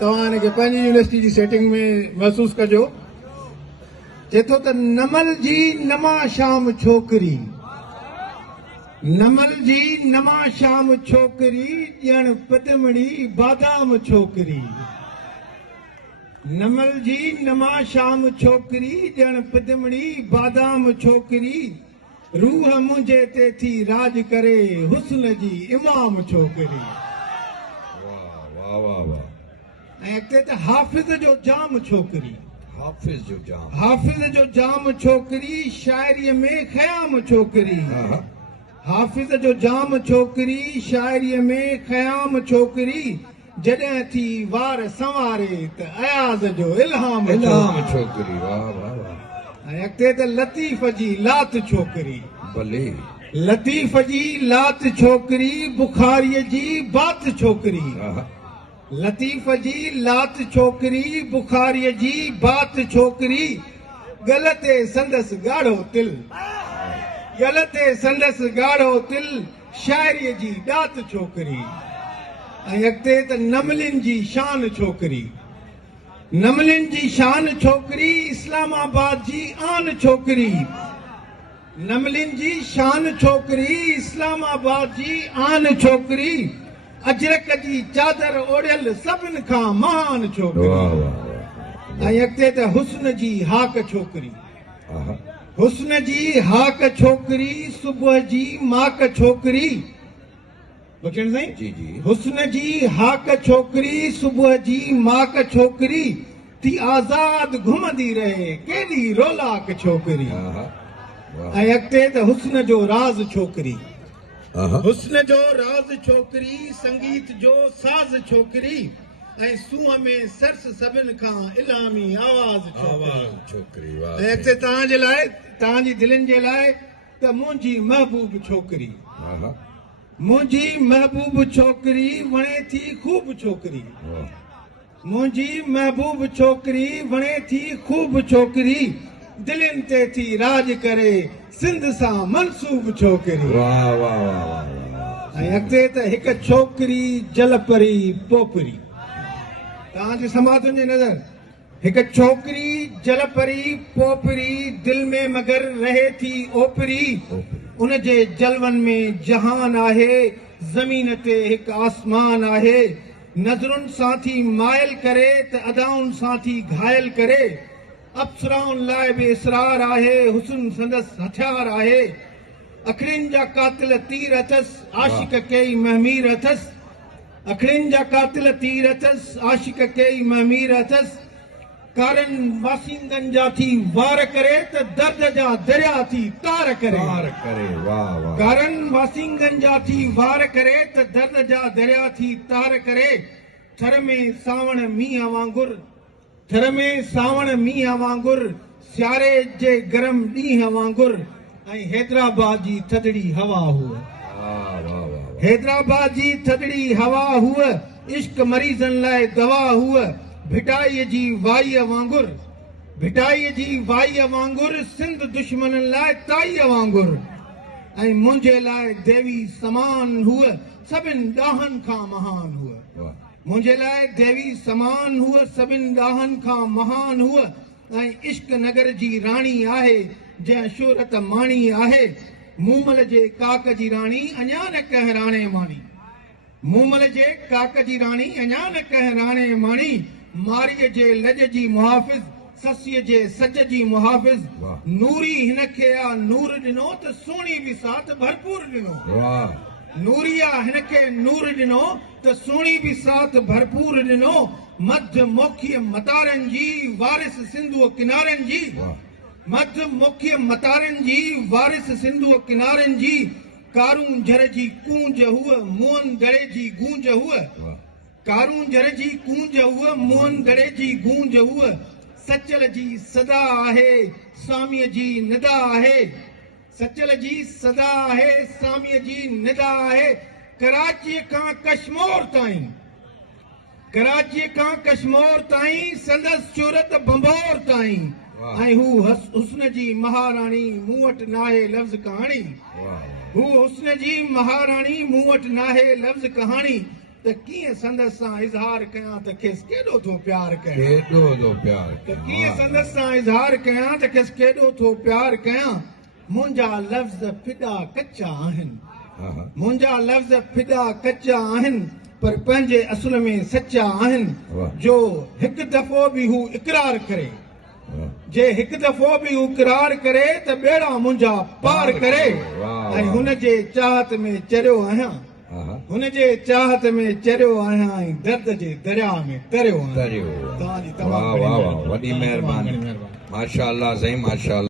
तव्हां हिनखे पंहिंजी यूनिवर्सिटी जी सेटिंग में महसूस कजो। चए थो त नमल जी नमा शाम छोकिरी, नमल जी नमा शाम छोकिरी, ॼण पदमड़ी बादाम छोकिरी। नमल जी नमा शाम छोकिरी, ॼण पदमड़ी बादाम छोकिरी। रूह मुंहिंजे ते थी राज करे, हुस्न जी इमाम छोकिरी। वाह वाह वाह। ऐं अॻिते त हाफ़िज़ जो जाम छोकिरी, हाफ़िज़ जो जाम, हाफ़िज़ जो जाम छोकिरी, शाइरीअ में ख़याम छोकिरी। हाफ़िज़ जो जाम छोकिरी, शाइरीअ में ख़याम छोकिरी। जॾहिं थी वार संवारे त अयाज़ जो इल्हाम छोकिरी। वाह वाह वाह। ऐं अॻिते त लतीफ़ जी लात छोकिरी, भले लतीफ़ जी लात छोकिरी, बुखारीअ जी बात छोकिरी। लतीफ़ जी लात छोकिरी, बुखारीअ जी बात छोकिरी। गल ते संदसि ॻाढ़ो तिल, गल ते संदसि ॻाढ़ो तिल, शाइरीअ जी ॾात छोकिरी। ऐं अॻिते त नमलिन जी शान छोकिरी, नमलिन जी शान छोकिरी, इस्लामाबाद जी आन छोकिरी। नमलिन जी शान छोकिरी, इस्लामाबाद जी आन छोकिरी। अजरक जी चादर ओढ़ियल सभिनि खां महान छोकिरी। ऐं अॻिते त हुस्न जी हाक छोकिरी, हुस्न जी हाक छोकिरी, सुबुह जी माक छोकिरी। बचन साईं जी जी। हुस्न जी हाक छोकिरी, सुबुह जी माक छोकिरी। थी आज़ाद घुमंदी रहे, केॾी रोलाक छोकिरी। ऐं अॻिते त हुस्न जो राज़ छोकिरी, हुस्न जो राज़ छोकिरी, संगीत जो साज़ छोकिरी। ऐं सूंहं में सरस सभिनि खां इलामी आवाज़ छोकिरी। ऐं अॻिते तव्हांजे लाइ, तव्हांजी दिलनि जे लाइ त मुंहिंजी महबूब छोकिरी, मुंहिंजी महबूब छोकिरी, वणे थी ख़ूब छोकिरी। मुंहिंजी महबूब छोकिरी, वणे थी ख़ूब छोकिरी। दिलनि ते थी राज करे, सिंध सां मनसूब छोकिरी। वाह वाह वाह। ऐं अॻिते त हिकु छोकिरी जलपरी पोपरी। तव्हांजे समाधुनि जी नज़र, हिकु छोकिरी जलपरी पोपरी, दिल में मगर रहे थी ओपरी। उन जे जलवनि में जहान आहे, ज़मीन ते हिकु आसमान आहे। नज़रुनि सां थी माइल करे त अदाउनि सां थी घायल करे। अप्सराउनि लाइ बि इसरार आहे, हुस्न संदसि हथियार आहे। अखियुनि जा कातिल तीर अथसि, आशिक कई महमीर अथसि। अखियुनि जा कातिल तीर अथसि, आशिक कई महमीर अथसि। कारनि वासिंदनि जा थी वार करे त दर्द जा दरिया थी तार करे। वाह वाह। कारनि वासिंदनि जा थी वार करे त दर्द जा दरिया थी तार करे। थर में सावण मींहं वांगुर, थर में सावण मींहं वांगुर, सियारे जे गरम ॾींहं वांगुर। ऐं हैदराबाद जी थधड़ी हवा हुअ, हैदराबाद जी थधड़ी हवा हुअ। इश्क मरीज़नि लाइ दवा हुअ, भिटाईअ जी वाईअ वांगुर, भिटाईअ जी वाईअ वांगुर। सिंध दुश्मननि लाइ ताईअ वांगुर। ऐं मुंहिंजे लाइ देवी समान हुअ, सभिनि ॾाहनि खां महान हुअ। मुंहिंजे लाइ देवी समान हुअ, सभिनि ॾाहनि खां महान हुअ। ऐं इश्क नगर जी राणी आहे, जंहिं शोहरत माणी आहे। मूमल जे काक जी राणी अञा न कहराणे माणी, मूमल जे काक जी राणी अञा न कहराणे माणी। मारीअ जे लॼ जी मुहाफ़िज़, ससीअ जे सज जी मुहाफ़िज़। नूरी हिन खे आ नूर ॾिनो त सुहिणी बि साथ भरपूर ॾिनो। नूरिया हिन खे नूर ॾिनो त सुहिणी बि साथ भरपूर ॾिनो। मध्य मोखीअ मतारनि जी वारिस सिंधूअ किनारनि जी, मध्य मोखीअ मतारनि जी वारिस सिंधूअ किनारनि जी। कारूं झर जी कूंज हुअ, मुअन दड़े जी गूंज हुअ। कारूं झर जी कूंज हुअ, मुअन दड़े जी गूंज हुअ। सचल जी सदा आहे, स्वामीअ जी निदा आहे। सचल जी सदा आहे, स्वामीअ जी निदा आहे। कराचीअ खां कश्मीर ताईं, कराचीअ खां कश्मीर ताईं, संदसि शोहरत बंबोर ताईं। ऐं हू हुस्न जी महाराणी, मूं वटि नाहे लफ़्ज़ कहाणी। हू हुस्न जी महाराणी, मूं वटि नाहे लफ़्ज़ कहाणी। त कीअं संदसि सां इज़हार कयां त खेसि केॾो थो प्यार कयां केॾो थो प्यार त कीअं संदसि सां इज़हार कयां त खेसि केॾो थो प्यार कयां मुंहिंजा लफ़्ज़ फिदा कचा आहिनि हा हा मुंहिंजा लफ़्ज़ फिदा कचा आहिनि पर पंहिंजे असुल में सचा आहिनि वाह। जो हिकु दफ़ो बि हू इक़रार करे वाह जे हिकु दफ़ो बि हू इक़रार करे त ॿेड़ा मुंहिंजा पार करे वाह, ऐं वाह। हुन जे चाहत में चरियो आहियां हा हा हुन जे चाहत में चरियो आहियां ऐं दर्द जे दरिया में तरियो आहियां दरियो तव्हांजी वाह तमामु वाह घणी वाह वॾी तमामु महिरबानी घणी महिरबानी माशाअल्लाह साईं माशाअल्लाह